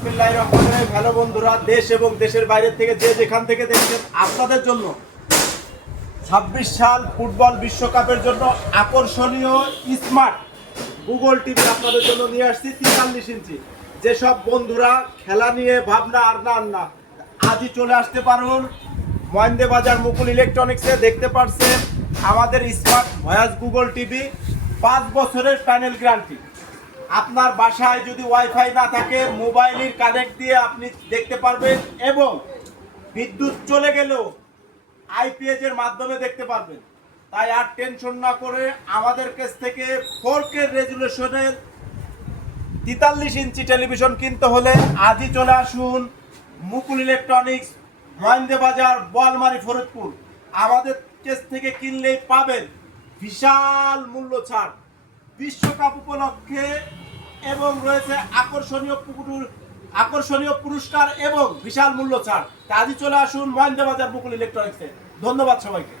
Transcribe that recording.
বিসমিল্লাহির রহমানির রহিম। হ্যালো বন্ধুরা, দেশ এবং দেশের বাইরে থেকে যে যেখান থেকে দেখছেন, আপনাদের জন্য 26 সাল ফুটবল বিশ্বকাপের জন্য আকর্ষণীয় স্মার্ট গুগল টিভি আপনাদের জন্য নিয়ে আসছি 43 ইঞ্চি। যেসব বন্ধুরা খেলা নিয়ে ভাবনা আর না আজই চলে আসতে পারুন মহেন্দ্র বাজার মুকুল ইলেকট্রনিক্সে। দেখতে পাচ্ছেন আমাদের স্মার্ট ভয়েস গুগল টিভি 5 বছরের প্যানেল গ্যারান্টি। আপনার বাসায় যদি ওয়াইফাই না থাকে, মোবাইলের কানেক্ট দিয়ে আপনি দেখতে পারবেন এবং বিদ্যুৎ চলে গেলেও আইপিএস এর মাধ্যমে দেখতে পারবেন। তাই আর টেনশন না করে আমাদের কাছ থেকে 4K রেজুলেশনের 43 ইঞ্চি টেলিভিশন কিনতে হলে আজই চলে আসুন মুকুল ইলেকট্রনিক্স, মহেন্দ্র বাজার, বোয়ালমারি, ফরিদপুর। আমাদের কাছ থেকে কিনলেই পাবেন বিশাল মূল্য ছাড় বিশ্বকাপ উপলক্ষে এবং রয়েছে আকর্ষণীয় পুরস্কার এবং বিশাল মূল্য ছাড়। আজই চলে আসুন মহেন্দ্র বাজার মুকুল ইলেকট্রনিক্সে। ধন্যবাদ সবাইকে।